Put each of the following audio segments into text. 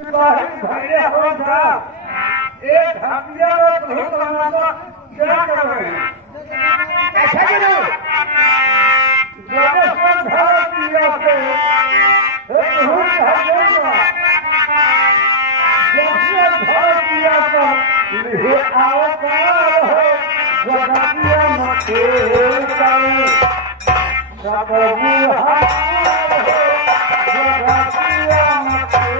भैया हो था एक हफ्ते और बहुत लंबा क्या करोगे ऐसा करो जब सब भारत दिया से बहुत हमेगा जब सब भारत दिया का ले आओ कार हो जगतिया मते करे सब बुहार हो जगतिया मते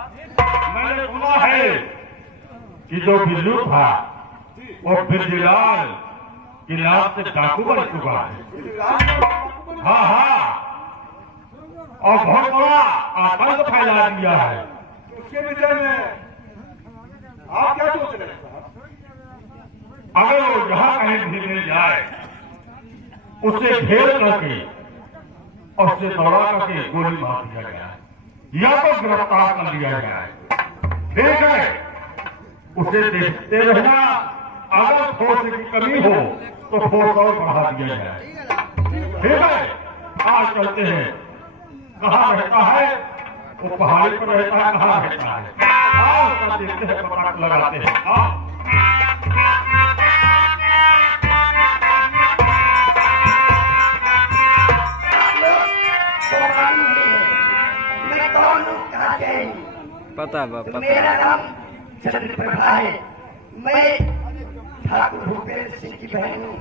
मैंने सुना है कि जो बिल्लू था वो बिरजलाल की नाम से डाकू बन चुका है। हाँ हाँ, और बहुत बड़ा आतंक फैला दिया है। उसके विषय में आप क्या सोच रहे हैं? अगर वो जहां कहीं भी मिल जाए उसे घेर करके और उसे दौड़ा करके गोली मार दिया जाए या तो गिरफ्तार कर लिया जाए। ठीक है, उसे देखते रहना, अगर फोर्स की कमी हो तो फोर्स और बढ़ा दिया जाए। ठीक है, आज चलते हैं। कहाँ रहता है वो पहाड़ी पर रहता है, कहाँ रहता है आओ उसका देखते हैं, पता लगाते हैं। पता पता मेरा नाम चंद्रप्रभा है। मैं ठाकुर भूपेंद्र सिंह की बहन हूँ।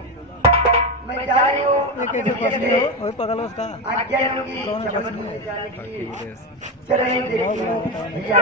मैं जा रही हूँ आज्ञा लूंगी जाने के लिए। चलिए देखती हूँ भैया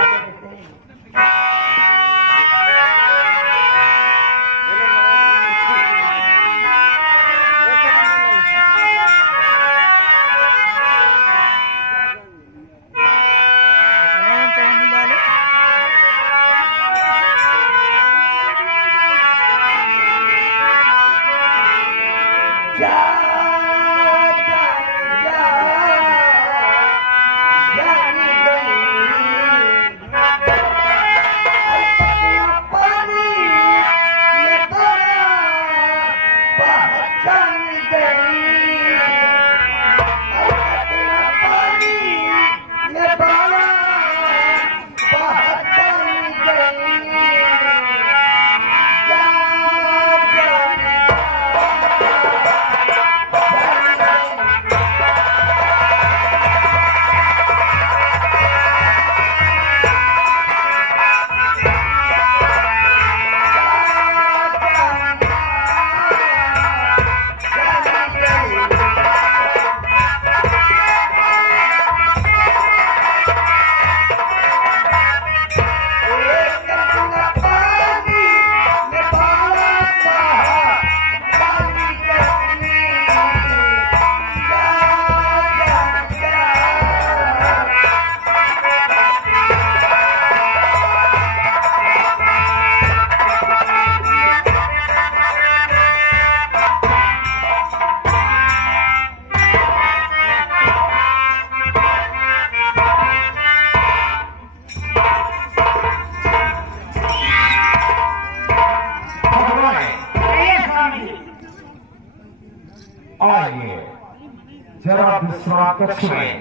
विश्राम कक्ष में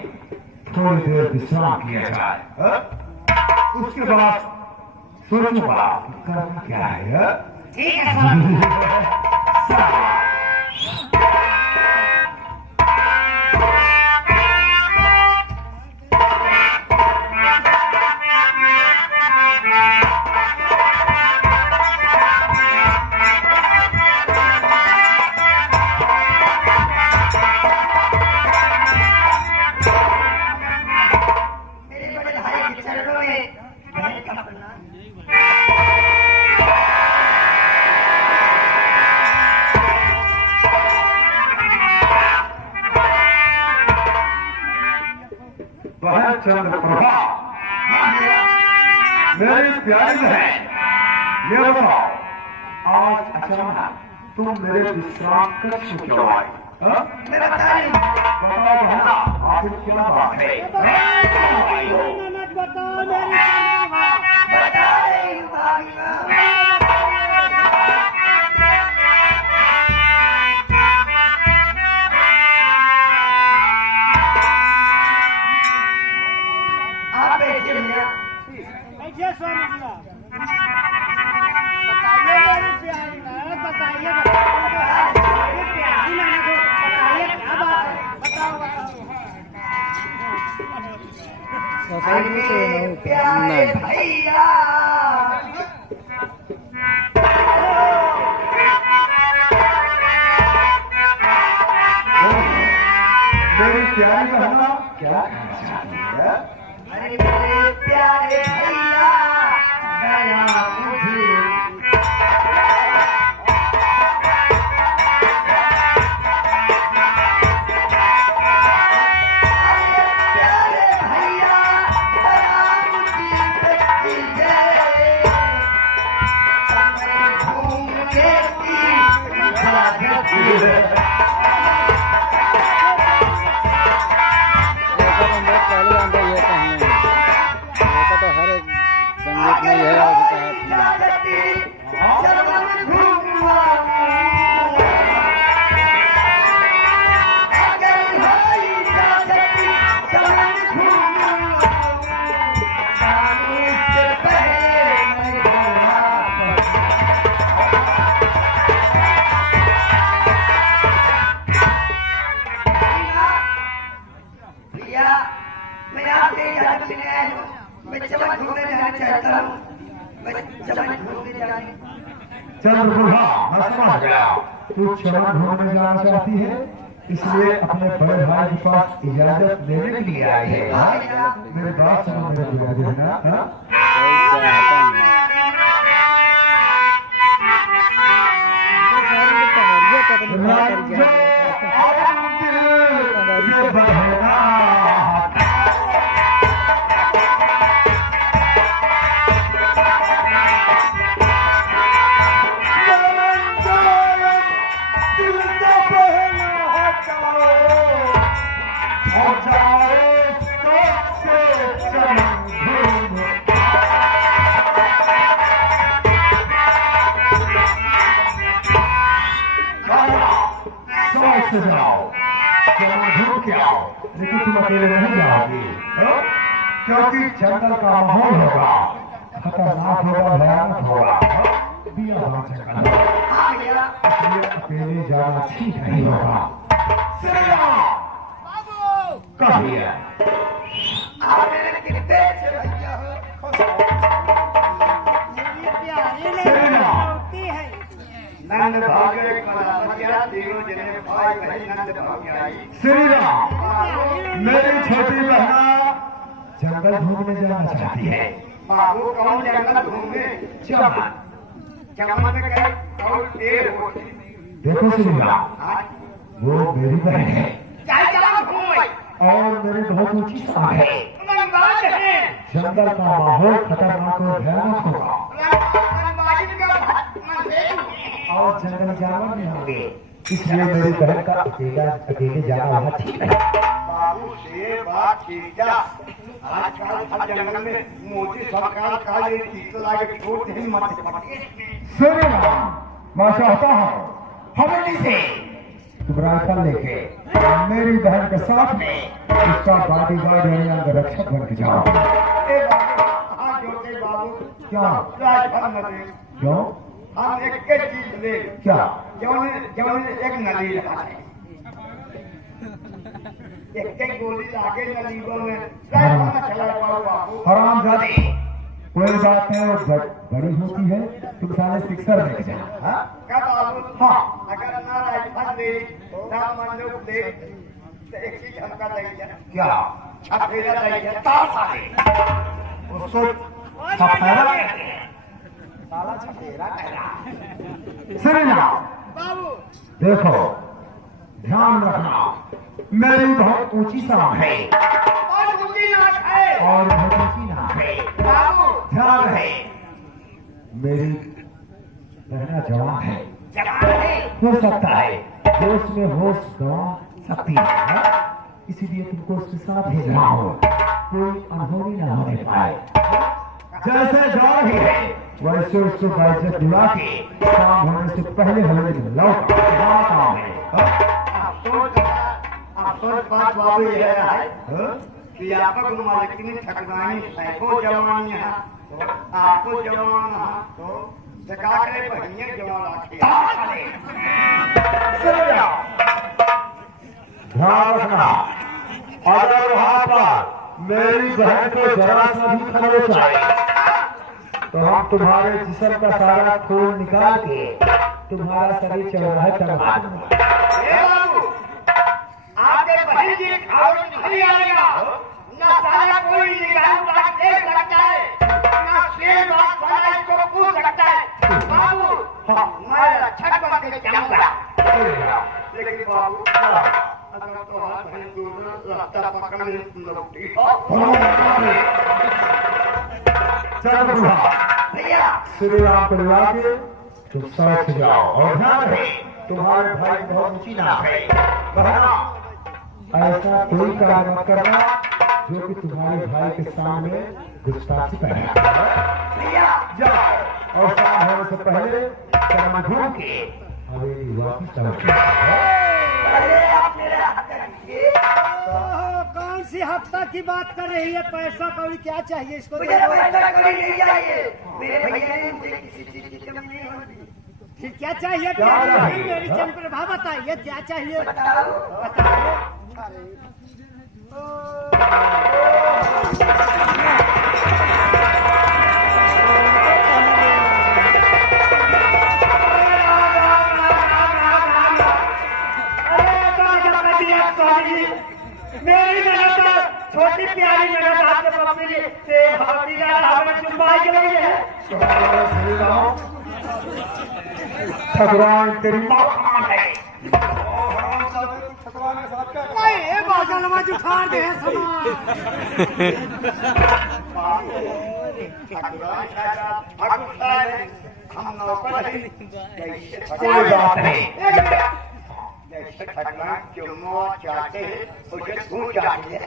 थोड़ी देर विश्राम किया जाए। उसके बाद सोचूंगा करना क्या है। ठीक है स्वामी। मेरे बड़े भाई के चरणों में बहन का प्रणाम। बहन चंद्रप्रभा, मेरी प्यारी बहन, ये बताओ आज अचानक तुम मेरे विश्राम कक्ष में क्यों आई? मैं बता रही हूँ। बताओ बहना, आखिर क्या बात है? क्यों आई हो? बता रही हूँ भाई। आप बैठिए भैया। कैसे स्वामी जी बताइए मेरी प्यारी बहन, बताइए मेरी प्यारी बहन को बताइए क्या बात है, बताओ अरे प्यारे भैया, मेरी प्यारी बहना क्या कहना चाहती है? अरे मेरे प्यारे भैया, दया मुझे। अरे प्यारे भैया, दया मुझे देखी है। चंद्र घूम लेती जागती है। तो हर एक संगीत में यह होता है। मैं आपसे इजाजत लेने आया हूँ। मैं चमन घूमने जाना चाहता हूँ। मैं चमन घूमने जाने। चंद्रप्रभा, मैं समझ गया। तू चमन घूमने जाना चाहती है, इसलिए अपने बड़े भाई के पास इजाजत लेने के लिए आई है। मेरी बात सुनो मेरे प्यारे बहना। लेकिन तुम अकेले नहीं जाओगे, क्योंकि जंगल का माहौल होगा, खतरनाक होगा, भयानक होगा, बियाबान जंगल होगा, इसलिए अकेले जाना ठीक नहीं होगा। कहिए आप मेरे कितने अच्छे भैया हो। मेरी प्यारी नहीं होती है। नंद भाग्य कला तीनों जने भाई बहन नंद भाग्य आई। श्री राम, मेरी छोटी बहना जंगल घूमने जाना चाहती है। बाबू कौन जंगल घूमे? चमन। चमन में कई और देर होती। देखो श्री राम, वो मेरी बहन है चाहे घूमे और मेरी बहुत ऊंची सांस है। बात है जंगल का माहौल खतरनाक और भयानक होगा और जंगली जानवर भी होंगे, इसलिए मेरी बहन का अकेले जाना वहाँ ठीक है। बाबू से बात ठीक है। आजकल हर जंगल में मोदी सरकार का ये टीका लाके छोड़ नहीं मत पड़े। श्री राम, मैं चाहता हूँ हवेली से तुम राइफल लेके मेरी बहन के साथ में उसका बॉडीगार्ड यानी अंगरक्षक बन के जाओ। ए बाबू, हाँ जोते बाबू, क्या? राइफल न दे। क्यों? हम एक के चीज ले। क्या? जौन एक नली रहा है। एक गोली लागे नलीबों में राइफल न चला पाओ बाबू। हरामजादी, कोई बात नहीं, वो बड़ी होती है, तुम साले सिक्सर लेके जाओ। हाँ? क्या बाबू? हाँ। अगर ना राइफल दे, ना बंदूक दे, तो एक चीज हमका दे जा। क्या? छफेरा दे जा। ताश आए। उसको छफेरा कहते हैं। साला छफेरा कह रहा। सुन जाओ बाबू देखो, ध्यान रखना, मेरी बहुत ऊंची सांप है और ऊंची नाक है। और बहुत ऊंची नाक है। बाबू, ध्यान रहे, मेरी बहना जवान है, जवान है। हो सकता है होश में होश गंवा सकती है, इसीलिए तुमको उसके साथ भेज रहा हूँ, कोई अनहोनी न होने पाए। जैसे जा रही है वैसे उसको बाइज्जत बुला के शाम होने से पहले हवेली में लौट काम है। अफसोस बात बाबू यह है कि आपको मालिक ठकवानी सैकड़ों जवान यहाँ, आपको जवान यहाँ तो सका करे बहनिया जवान आके। ध्यान रखना, अगर वहां पर मेरी बहन को जरा सा भी खरोच आए तो हम तुम्हारे जिस्म का सारा खून निकाल के तुम्हारा शरीर चौराहे टंगा दूंगा। ए बाबू, आपके बहन जी खाओ नहीं आएगा, ना सारा कोई निकाल बात दे सकता है, ना शेर बात वाला इसको पूछ सकता है। बाबू, मैं रक्षक बन के जाऊंगा। लेकिन बाबू, अगर तो हाथ बहन दूर रास्ता पकड़ने लौटी चल भैया, श्री राम को बुला के तुम सड़क से जाओ और ध्यान रहे, तुम्हारे भाई बहुत ऊंची नाक है। कहना ऐसा कोई काम मत करना जो कि तुम्हारे भाई के सामने गुस्ताखी पहना। भैया, जाओ और शाम होने से पहले कर्म घूम के हवेली वापस लौट जाओ। अरे आप मेरे हाथ रखिए। ओहो, कौन सी हफ्ता की बात कर रही है? पैसा कौड़ी क्या चाहिए इसको? मुझे पैसा कोई नहीं चाहिए, मेरे भैया ने मुझे किसी चीज की कमी नहीं होगी। फिर क्या चाहिए? क्या चाहिए? मेरी चंद्रप्रभा बताइए क्या चाहिए? बताओ। बताइए। मेरी मेहनत छोटी प्यारी मेहनत आपके पप्पी से भगवती का हमें चुनवाई के लिए है। भगवान तेरी माँ है। नहीं, ये बाजा नमाज उठार दे समान। हम नौकर हैं। कोई बात नहीं। जैसे भगवान क्यों चाहते हैं उसे तू चाहिए।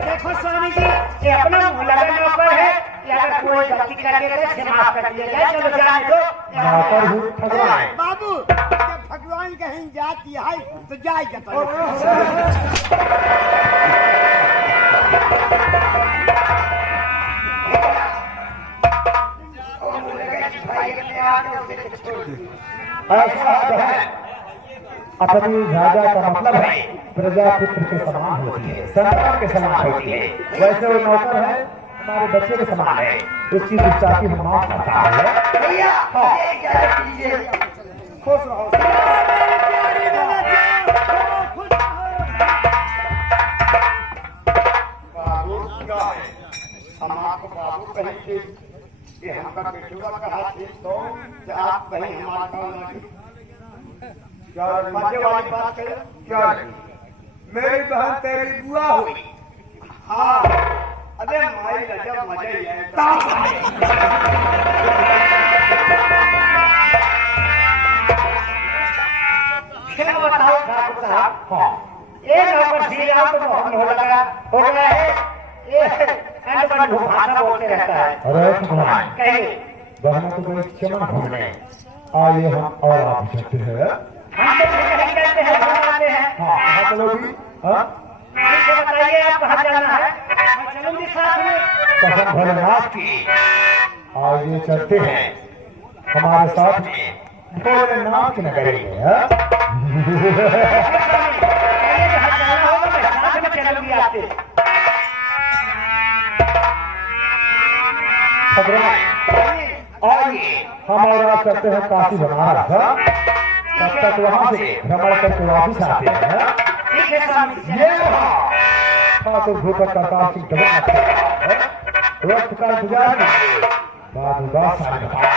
देखो स्वामी जी, ये अपना मुलायम नौकर है, या अगर कोई गलती कर दे तो इसे माफ कर दिया जाए। चलो जाने दो। नौकर हूँ भगवान। बाबू, जब भगवान कहीं जाती है तो जाएगा तो। ऐसा है, अपनी राजा का मतलब है प्रजा पुत्र के समान होती है, संतान के समान होती है। वैसे वो नौकर है, हमारे बच्चे के समान है, उसकी दुष्टाकी हम माफ करता है। भैया, ये क्या कीजिए? खुश रहो। प्यारी ननद, खुश रहो। बाबू क्या है? हम आपको बाबू कहेंगे, ये हमारा बेटुआ कहा थे तो आप कहीं हमारा मजे वाली बात करें। क्या मेरी बहन तेरी बुआ हुई? हाँ, अरे माई रजा मजा ही है। क्या बताओ ठाकुर साहब? हाँ। एक नौकर श्री राम को बहुत हो गया है, भाषा बोलते रहता है। अरे भगवान, कहीं बहनों को बड़ी चमन घूमने आइए हम और आप सकते हैं। हम तो कहीं कहते हैं घुमाते हैं। हाँ कहाँ चलोगी? हाँ ठीक है, बताइए आप कहाँ जाना है? मैं चलूंगी साथ में। कसम भोलेनाथ की आगे चलते हैं हमारे साथ में भोलेनाथ की नगरी में। हाँ? पहले जहाँ जाना होगा मैं साथ में चलूंगी आपके। आइए हम और आप करते हैं काशी बनारस। हाँ? तब तक वहाँ से भ्रमण करके वापिस आते हैं। हाँ? ठीक है स्वामी। ये रहा ठाकुर भूपत करतार सिंह जगन्नाथ का वक्त का इंतजार कीजिए। बाद में बात सारी बताएं।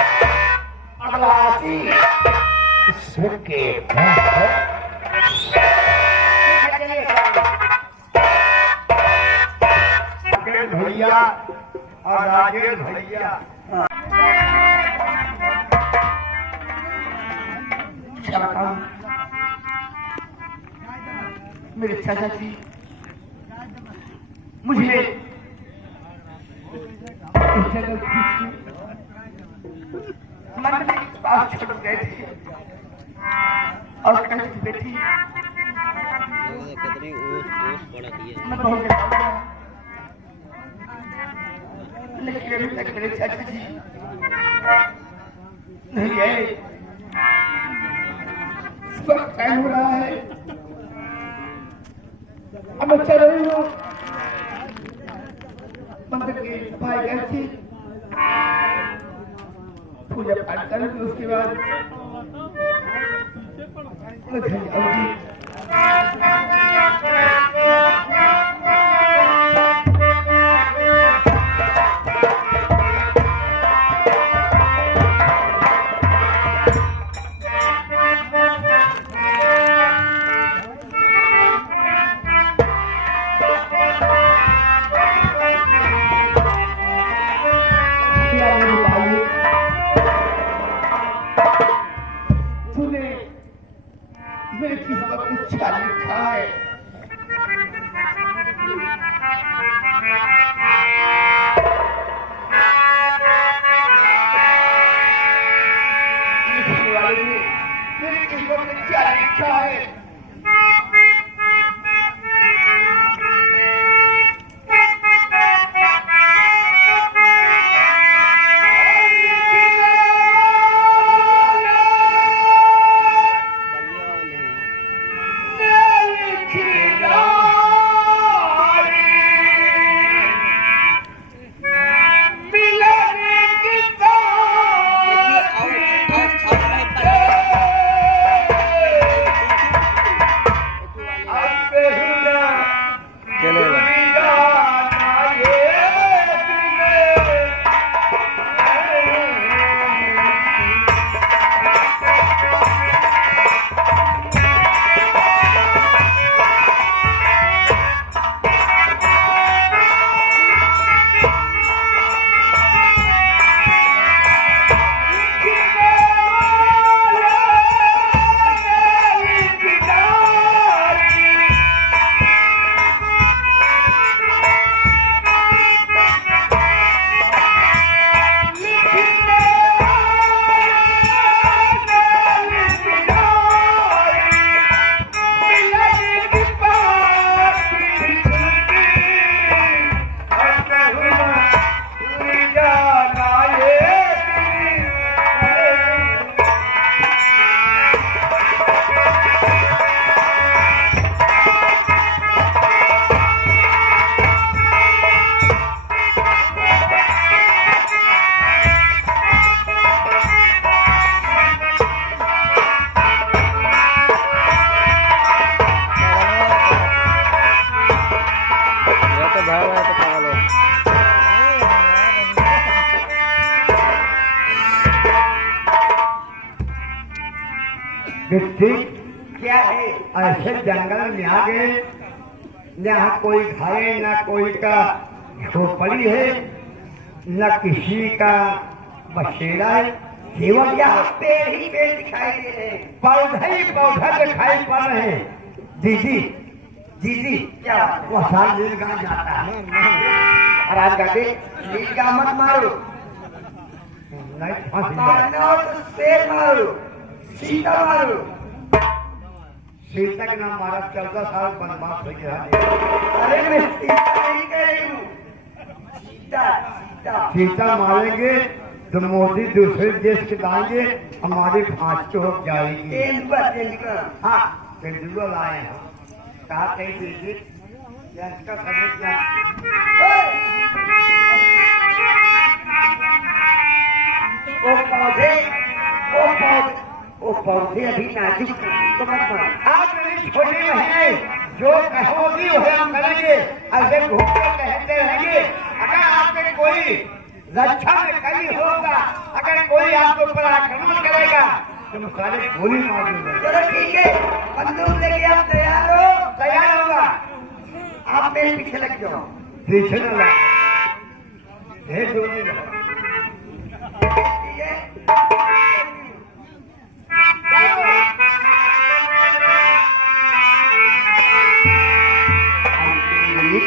अगला आती इस फिल्म के ठीक है, चलिए स्वामी। भैया और राजेश भैया मेरे चाचा जी मुझे इस जगह मंदिर के पास छोड़ गए थे और कहते थे, बेटी मैं बहुत लेकिन अभी तक मेरे चाचा जी नहीं गए। इस वक्त टाइम हो रहा है, अब मैं चल रही हूँ मंदिर की सफाई करके पूजा पाठ करूंगी, उसके बाद मैं घर जाऊंगी। तूने मेरे किस्मत में अच्छा लिखा है। लिखने वाले ने मेरे किस्मत में क्या लिखा है। क्या है ऐसे जंगल में आ गए, यहाँ कोई घर है न कोई का झोपड़ी है न किसी का बसेरा है, केवल यहाँ पेड़ ही पेड़ दिखाई दे रहे, पौधा ही पौधा दिखाई पड़ रहे हैं। दीदी दीदी क्या वो साल नीलगांव जाता है, और आज कहते नीलगांव मत मारो, नहीं फांसी मारो तो शेर मारो, सीता मारो। सीता के नाम महाराज 14 साल वनवास हो गया। अरे मैं सीता नहीं कह रही हूँ, सीता सीता सीता मारेंगे तो मोदी दूसरे देश के लाएंगे, हमारी फांसी हो जाएगी। तेंदुआ हाँ तेंदुआ लाए हैं, कहा कहीं दीजिए या इसका समय क्या। वो पौधे अभी नाजुक तो मत मारो। आप मेरी छोटी बहने जो कहोगी वही हम करेंगे, ऐसे घूमते कहते रहेंगे। अगर आपने कोई रक्षा में कमी होगा, अगर कोई आपके ऊपर आक्रमण करेगा तो मैं सारे गोली मार दूंगा। चलो ठीक है, बंदूक लेके आप तैयार हो। तैयार होगा, आप मेरे पीछे लग जाओ। पीछे न लगा ढेर जोड़ी रहो। ठीक है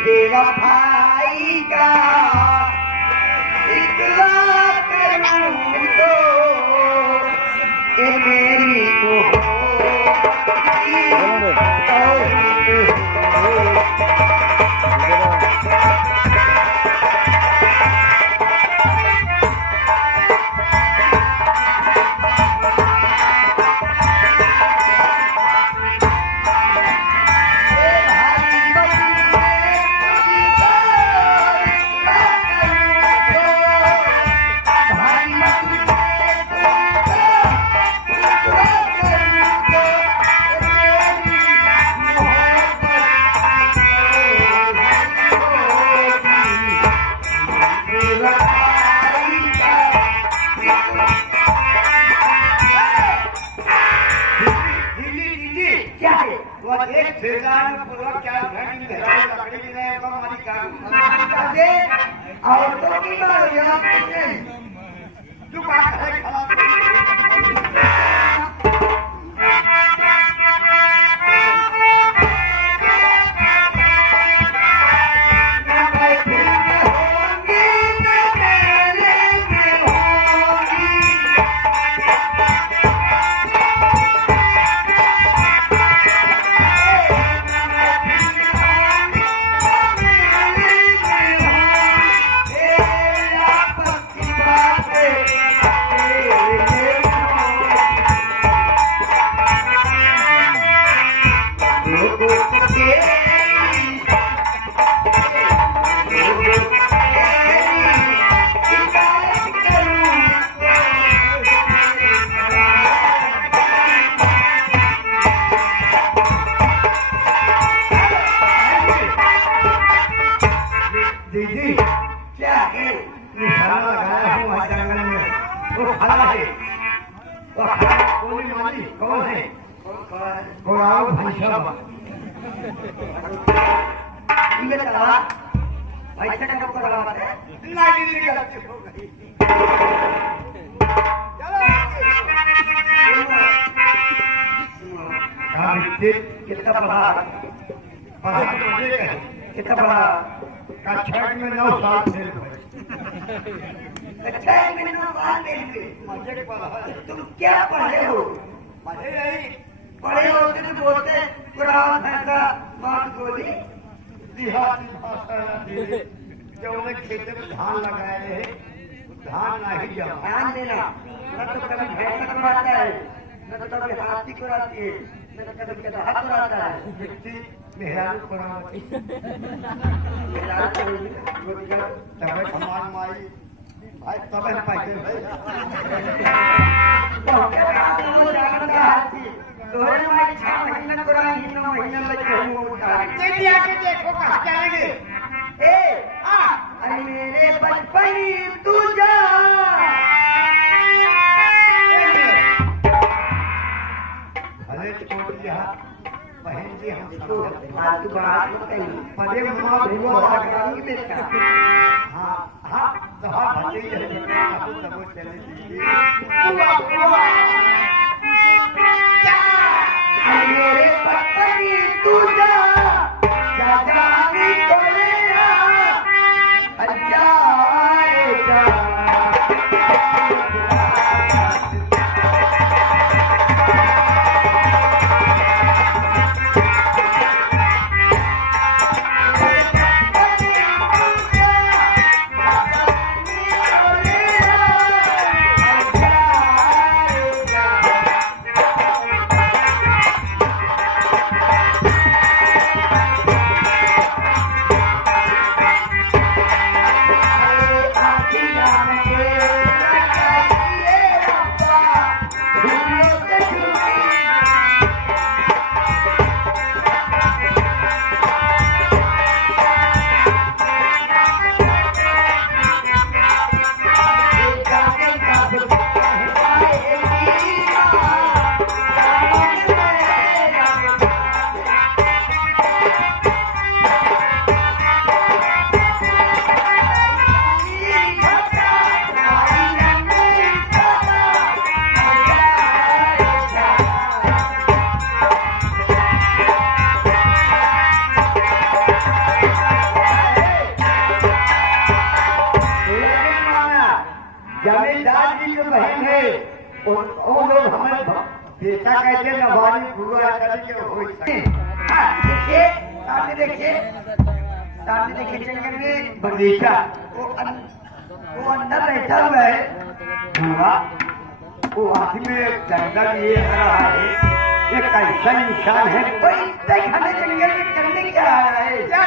तेरा भाई का इकरार करूं तो ये मेरी औरतों की बात तू बात है खड़ा दीदी क्या है? निशाना लगाया हूँ वहाँ जंगल में, वो खड़ा है, वो खड़ा गोली मारी। कौन है? कोराव भैंसा। ये कहा ऐसा कब करवाते हैं? ना दीदी गलती हो गई। हाँ बिट्टी कितना पढ़ा? पढ़ा तो मुझे कहे कितना पढ़ा? कक्षा में 9 साल फेल हुए। अच्छा में 9 साल फेल हुए। मुझे पढ़ा है। तुम क्या पढ़े हो? पढ़े नहीं, पढ़े होते तो बोलते कुरान भैंसा मार गोली। देहाती भाषा ना दीदी, जो उन्हें खेत में धान लगाए हैं, धान नहीं जमा। ध्यान देना, न तो कभी भैंसा कुराता है, न तो कभी हाथी कुराती है, न तो कभी गधा कुराता है। बिट्टी मेहरारू कुरावती। तबे हमार माई भाई तबे पाइते भाई। तोहरे में 6 महीना कुरान 9 महीना लगे हूँ उतारे। दीदी आके देखो कहाँ जाएंगे। ए अरे मेरे बचपन तू जा भले छोड़ दिया बहन जी हम तो फालतू बात मत कही। पदे माँ वो आगामी बेटा हाँ हाँ तो हाँ भले ही है आपको सब चले दीजिए। अरे मेरे बचपन तू जा जा जा भी तो ले आ जा रे जा दादी की बहन है वो लोग हमें बेटा कहते हैं नवारी गुरुआ करके हो सके। देखिए सामने देखिए जंगल में बगीचा वो अंदर बैठा हुआ है। पूरा वो हाथी में जंगल ये रहा है, ये कैसा इंसान है? कोई इतना घने जंगल में करने क्या आ रहा है? क्या